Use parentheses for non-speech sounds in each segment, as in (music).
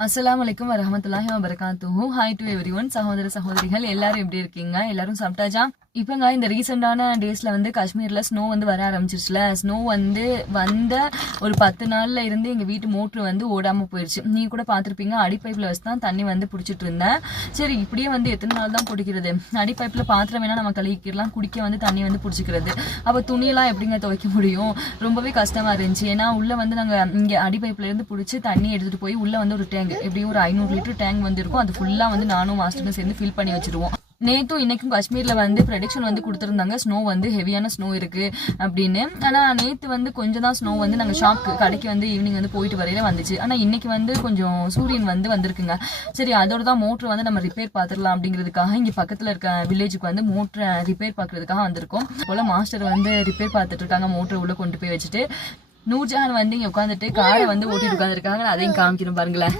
அஸ்லாம் வலைக்கம் வரஹமத்துல்லாஹி வபரகாத்துஹு. ஹாய் டு எவ்ரி ஒன் சகோதர சகோதரிகள் எல்லாரும் எப்படி இருக்கீங்க? எல்லாரும் சாப்பிட்டாச்சா? இப்போங்க இந்த ரீசெண்டான டேஸில் வந்து காஷ்மீரில் ஸ்னோ வந்து வர ஆரம்பிச்சிருச்சுல. ஸ்னோ வந்து வந்த ஒரு பத்து நாளில் இருந்து எங்கள் வீட்டு மோட்ரு வந்து ஓடாமல் போயிடுச்சு நீங்கள் கூட பார்த்துருப்பீங்க அடிப்பைப்பில் வச்சு தான் தண்ணி வந்து பிடிச்சிட்டு இருந்தேன். சரி இப்படியே வந்து எத்தனை நாள் தான் பிடிக்கிறது அடிப்பைப்பில் பாத்திரம் வேணால் நம்ம கழுவிக்கலாம் குடிக்க வந்து தண்ணி வந்து பிடிச்சிக்கிறது. அப்போ துணியெல்லாம் எப்படிங்க துவைக்க முடியும்? ரொம்பவே கஷ்டமாக இருந்துச்சு. ஏன்னா உள்ளே வந்து நாங்கள் இங்கே அடிப்பைப்லேருந்து பிடிச்சி தண்ணி எடுத்துகிட்டு போய் உள்ளே வந்து ஒரு டேங்க் எப்படியும் ஒரு ஐநூறு லிட்டர் டேங்க் வந்து இருக்கும். அது ஃபுல்லாக வந்து நானும் மாஸ்டரும் சேர்ந்து ஃபில் பண்ணி வச்சுருவோம். நேத்தும் இன்னைக்கும் காஷ்மீர்ல வந்து ப்ரெடிக்ஷன் வந்து கொடுத்துருந்தாங்க. ஸ்னோ வந்து ஹெவியான ஸ்னோ இருக்கு அப்படின்னு. ஆனா நேத்து வந்து கொஞ்சம் தான் ஸ்னோ வந்து நாங்க ஷாப்க்கு கடைக்கு வந்து ஈவினிங் வந்து போயிட்டு வரையில வந்துச்சு. ஆனா இன்னைக்கு வந்து கொஞ்சம் சூரியன் வந்து வந்திருக்குங்க. சரி அதோட தான் மோட்டர் வந்து நம்ம ரிப்பேர் பார்த்துடலாம் அப்படிங்கிறதுக்காக இங்க பக்கத்துல இருக்க வில்லேஜுக்கு வந்து மோட்டரை ரிப்பேர் பார்க்கறதுக்காக வந்திருக்கோம். போல மாஸ்டர் வந்து ரிப்பேர் பார்த்துட்டு இருக்காங்க மோட்டர் உள்ள கொண்டு போய் வச்சுட்டு. நூர்ஜஹான் வந்து இங்க உட்காந்துட்டு காரை வந்து ஓட்டிட்டு உட்காந்துருக்காங்க அதையும் காமிக்கிறேன் பாருங்களேன்.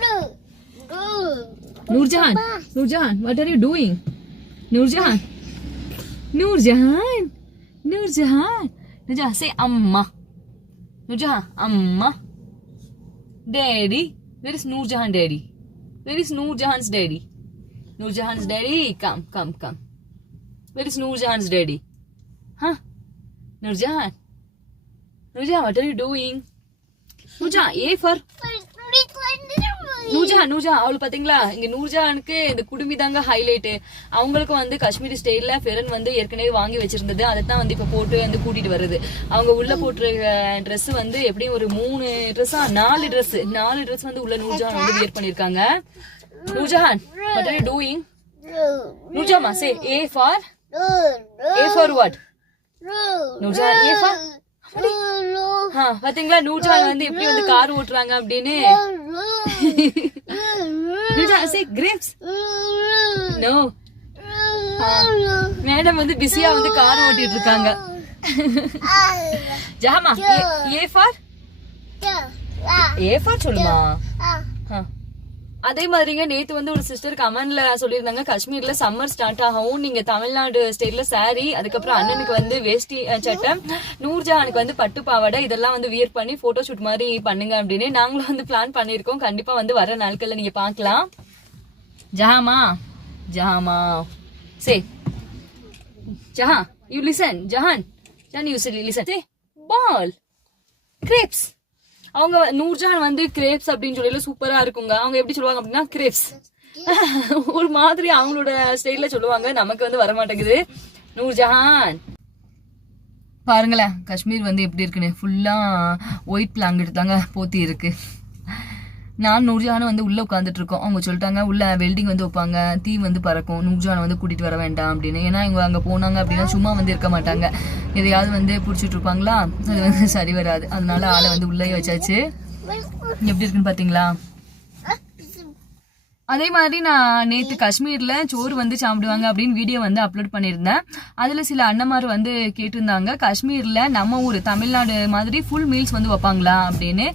Noorjahan Noorjahan what are you doing Noorjahan. Noorjahan Noorjahan. Noorjahan से अम्मा। नूरजहां अम्मा। Daddy where is Noorjahan daddy? Where is Noorjahan daddy? Noorjahan daddy come come come where is Noorjahan daddy? हाँ Noorjahan. Noorjahan what are you doing Noorjahan A for. Noorjahan Noorjahan அவளு பாத்தீங்களா? இங்க நூர்ஜஹானுக்கு இந்த குடுமி தாங்க ஹைலைட் அவங்களுக்கும் வந்து காஷ்மீரி ஸ்டைல்ல ஃபெரன் வந்து ஏற்கனவே வாங்கி வச்சிருந்தது. அதை தான் வந்து இப்ப போட்டு வந்து கூட்டிட்டு வருது. அவங்க உள்ள போட்டிருக்க Dress வந்து எப்படியும் ஒரு மூணு ட்ரெஸ்ஸா நாலு Dress. நாலு Dress வந்து உள்ள நூர்ஜஹான் வந்து வியர் பண்ணிருக்காங்க. Nurjahan what are you doing? Nurjahan say A for? A for what? Nurjahan A for? ஆ, பாத்தீங்களா? நூர்ஜஹான் வந்து எப்படி வந்து கார் ஓட்டுறாங்க அப்படின்னு. no. மேடம் வந்து பிஸியா வந்து கார் ஓட்டிட்டு இருக்காங்க ஜஹமா ஏ ஃபார் ஏ ஃபார் சொல்லுமா. அதே மாதிரிங்க நேத்து வந்து ஒரு சிஸ்டர் கமெண்ட்ல சொல்லியிருந்தாங்க காஷ்மீர்ல சம்மர் ஸ்டார்ட் ஆகும் நீங்க தமிழ்நாடு ஸ்டேட்ல சாரி அதுக்கப்புறம் அண்ணனுக்கு வந்து வேஷ்டி சட்டை நூர்ஜஹானுக்கு வந்து பட்டு பாவாடை இதெல்லாம் வந்து வியர் பண்ணி போட்டோ ஷூட் மாதிரி பண்ணுங்க அப்படின்னு நாங்களும் வந்து பிளான் பண்ணியிருக்கோம். கண்டிப்பா வந்து வர நாட்கள்ல நீங்க பார்க்கலாம். ஜஹாமா ஜஹாமா. Say Jaha you listen Jahan. Jahan you listen say ball grapes அவங்க நூர்ஜான் வந்து கிரேப்ஸ் அப்படின்னு சொல்லி சூப்பரா இருக்குங்க. அவங்க எப்படி சொல்லுவாங்க அப்படின்னா கிரேப்ஸ். (laughs) ஒரு மாதிரி அவங்களோட ஸ்டைல்ல சொல்லுவாங்க. நமக்கு வந்து வர மாட்டேங்குது நூர்ஜஹான் பாருங்களேன் காஷ்மீர் வந்து எப்படி இருக்குன்னு. ஃபுல்லா ஒயிட் பிளாங்கெட் தாங்க போத்தி இருக்கு. நான் நூர்ஜஹானும் வந்து உள்ள உட்காந்துட்டு இருக்கோம் அவங்க சொல்லிட்டாங்க உள்ள வெல்டிங் வந்து வைப்பாங்க. தீ வந்து பறக்கும். நூர்ஜஹான் வந்து கூட்டிட்டு வர வேண்டாம் அப்படின்னு. ஏன்னா இவங்க அங்க போனாங்க அப்படின்னா சும்மா வந்து இருக்க மாட்டாங்க. எதையாவது வந்து புடிச்சிட்டு இருப்பாங்களா? அது வந்து சரி வராது. அதனால ஆளை வந்து உள்ளே வச்சாச்சு. எப்படி இருக்குன்னு பாத்தீங்களா? அதே மாதிரி நான் நேற்று காஷ்மீரில் சோறு வந்து சாப்பிடுவாங்க அப்படின்னு வீடியோ வந்து அப்லோட் பண்ணியிருந்தேன். அதில் சில அண்ணமார் வந்து கேட்டிருந்தாங்க காஷ்மீரில் நம்ம ஊர் தமிழ்நாடு மாதிரி ஃபுல் மீல்ஸ் வந்து வைப்பாங்களா? அப்படின்னு.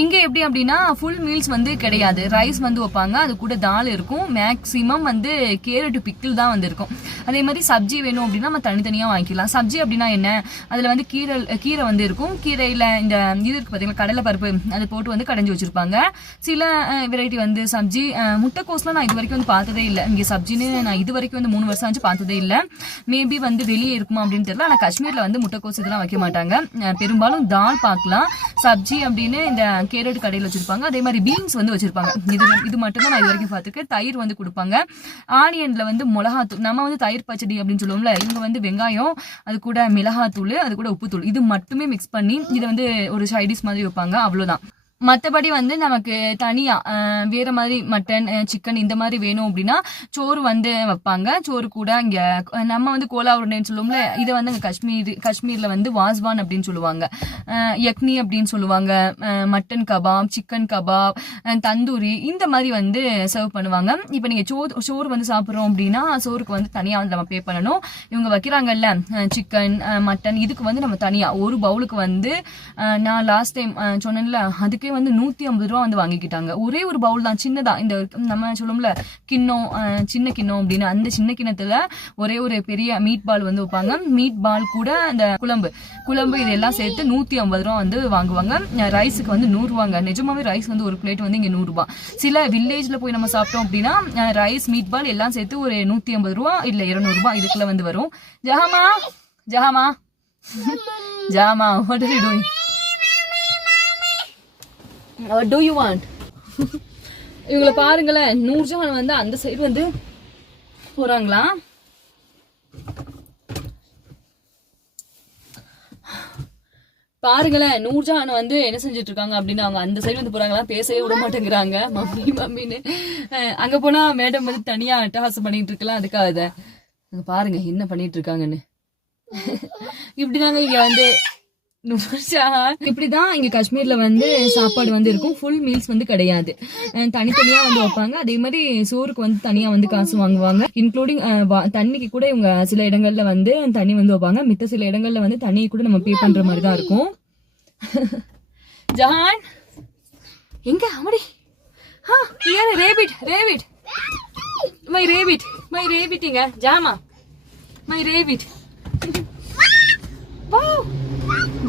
இங்க எப்படி அப்படின்னா ஃபுல் மீல்ஸ் வந்து கிடையாது. ரைஸ் வந்து வைப்பாங்க அது கூட தால் இருக்கும். மேக்ஸிமம் வந்து கேரட் பிக்கிள் தான் வந்து இருக்கும். அதே மாதிரி சப்ஜி வேணும் அப்படின்னா நம்ம தனித்தனியாக வாங்கிக்கலாம். சப்ஜி அப்படின்னா என்ன? அதில் வந்து கீரை கீரை வந்து இருக்கும். கீரையில் இந்த இது இருக்கு பார்த்தீங்களா கடலை பருப்பு அது போட்டு வந்து கடைஞ்சி வச்சிருப்பாங்க. சில வெரைட்டி வந்து சப்ஜி முட்டைக்கோஸ்லாம் நான் இது வரைக்கும் வந்து பார்த்ததே இல்லை. இங்கே சப்ஜின்னு நான் இது வரைக்கும் வந்து மூணு வருஷம் ஆச்சு பார்த்ததே இல்லை. மேபி வந்து வெளியே இருக்குமா அப்படின்னு தெரியல. ஆனால் காஷ்மீரில் வந்து முட்டைக்கோஸ் இதெல்லாம் வைக்க மாட்டாங்க. பெரும்பாலும் தால் பார்க்கலாம். சப்ஜி அப்படின்னு இந்த கேரட் கடையில் வச்சிருப்பாங்க. அதே மாதிரி பீன்ஸ் வந்து வச்சிருப்பாங்க. இது இது மட்டும்தான் நான் இது வரைக்கும் பார்த்துருக்கேன். தயிர் வந்து கொடுப்பாங்க. ஆனியனில் வந்து மிளகாத்தூள் நம்ம வந்து தயிர் பச்சடி அப்படின்னு சொல்லுவோம்ல இவங்க வந்து வெங்காயம் அது கூட மிளகாத்தூள் அது கூட உப்புத்தூள். இது மட்டுமே மிக்ஸ் பண்ணி இதை வந்து ஒரு சைடிஷ் மாதிரி வைப்பாங்க. அவ்வளோதான் மற்றபடி வந்து நமக்கு தனியாக வேறு வேற மாதிரி மட்டன் சிக்கன் இந்த மாதிரி வேணும் அப்படின்னா சோறு வந்து வைப்பாங்க. சோறு கூட இங்க நம்ம வந்து கோலா உருண்டைன்னு சொல்லுவோம்ல இதை வந்து அங்கே காஷ்மீர் காஷ்மீர்ல வந்து வாஸ்வான் அப்படின்னு சொல்லுவாங்க. யக்னி அப்படின்னு சொல்லுவாங்க. Mutton kebab chicken kebab tandoori இந்த மாதிரி வந்து சர்வ் பண்ணுவாங்க. இப்போ நீங்க சோறு சோறு வந்து சாப்பிட்றோம் அப்படின்னா சோறுக்கு வந்து தனியாக வந்து நம்ம பே பண்ணணும். இவங்க வைக்கிறாங்கல்ல சிக்கன் மட்டன் இதுக்கு வந்து நம்ம தனியாக ஒரு பவுலுக்கு வந்து நான் லாஸ்ட் டைம் சொன்னேன்ல அதுக்கு பவுலுக்கே வந்து நூத்தி ஐம்பது ரூபா வந்து வாங்கிக்கிட்டாங்க. ஒரே ஒரு பவுல் தான் சின்னதா. இந்த நம்ம சொல்லுவோம்ல கிண்ணம் சின்ன கிண்ணம் அப்படின்னு. அந்த சின்ன கிண்ணத்துல ஒரே ஒரு பெரிய மீட் பால் வந்து வைப்பாங்க. மீட் பால் கூட அந்த குழம்பு. குழம்பு இதெல்லாம் சேர்த்து நூத்தி ஐம்பது ரூபா வந்து வாங்குவாங்க. ரைஸுக்கு வந்து நூறு ரூபாங்க. நிஜமாவே ரைஸ் வந்து ஒரு பிளேட் வந்து இங்க நூறு ரூபாய் சில வில்லேஜ்ல போய் நம்ம சாப்பிட்டோம் அப்படின்னா ரைஸ் மீட் பால் எல்லாம் சேர்த்து ஒரு நூத்தி ஐம்பது ரூபா இல்ல இருநூறு ரூபாய் இதுக்குள்ள வந்து வரும். ஜஹாமா? ஜஹாமா? ஜஹாமா. What are you doing Uh, do you you want? இவங்கள பாருங்களேன் நூர்ஜஹான் வந்து அந்த சைடு வந்து போறாங்களா? பாருங்களேன் நூர்ஜஹான் வந்து என்ன செஞ்சுட்டு இருக்காங்க அப்படின்னு அவங்க அந்த சைடு வந்து போறாங்களா? பேசவே விட மாட்டேங்கிறாங்க மம்மி மம்மின்னு. அஹ் அங்க போனா மேடம் வந்து தனியா அட்டகாசம் பண்ணிட்டு இருக்கலாம் அதுக்காக பாருங்க என்ன பண்ணிட்டு இருக்காங்கன்னு. (laughs) இப்படிதாங்க இங்க வந்து இப்படிதான் இங்க காஷ்மீர்ல வந்து சாப்பாடு வந்து இருக்கும். ஃபுல் மீல்ஸ் வந்து கிடையாது. தனித்தனியா வந்து வைப்பாங்க. அதே மாதிரி சோறுக்கு வந்து தனியா வந்து காசு வாங்குவாங்க. இன்க்ளூடிங் தண்ணிக்கு கூட இவங்க சில இடங்கள்ல வந்து தண்ணி வந்து வைப்பாங்க. மித்த சில இடங்கள்ல வந்து தண்ணியை கூட நம்ம பே பண்ற மாதிரி தான் இருக்கும். ஜஹான். எங்க? அமடி rabbit rabbit. My rabbit my ரேபிட்டிங்க ஜாமா. My rabbit.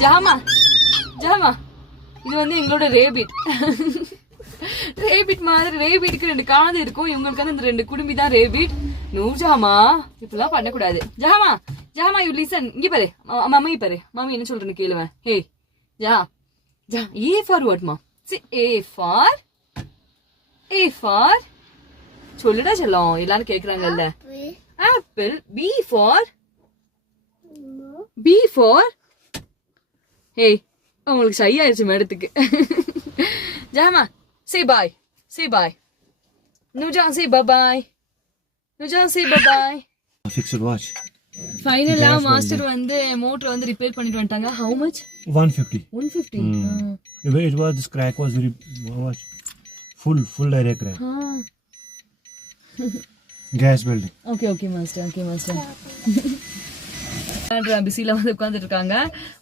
ஜாமா ஜாமா இது வந்து எங்களோட ரேபிட் ரேபிட் மாதிரி ரேபிட்க்கு ரெண்டு காது இருக்கும். இவங்களுக்கு வந்து இந்த ரெண்டு குடுமி தான் ரேபிட் நூர்ஜாமா இப்பெல்லாம் பண்ணக்கூடாது. ஜாமா ஜாமா யூ லிசன் இங்க பாரு. மம்மி பாரு. மம்மி என்ன சொல்றேன்னு கேளுவேன் ஹே ஜா ஜா ஏ ஃபார் வாட் மா. C A for A for சொல்லுடா செல்லம். எல்லாரும் கேக்குறாங்கல்ல. Apple B for B for ஏய் அவங்களுக்கு ஷை ஆயிடுச்சு மேடத்துக்கு. ஜாமா சே பாய் சே பாய் நுஜா சே பாய் Nooja say bye Fixed watch. ஃபைனலா மாஸ்டர் வந்து மோட்டர் வந்து ரிப்பேர் பண்ணிட்டு வந்துட்டாங்க. How much 150. One fifty It it was this crack was very was full full direct crack. Gas building. Okay okay master okay master பிஸியில் வந்து உட்காந்துட்டு இருக்காங்க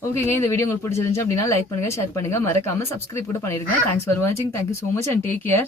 ஓகேங்க இந்த வீடியோ உங்களுக்கு பிடிச்சிருந்துச்சு அப்படின்னா லைக் பண்ணுங்க ஷேர் பண்ணுங்க. மறக்காம சப்ஸ்கிரைப் கூட பண்ணிருங்க தேங்க்ஸ் ஃபார் வாட்சிங் thank you so much and take care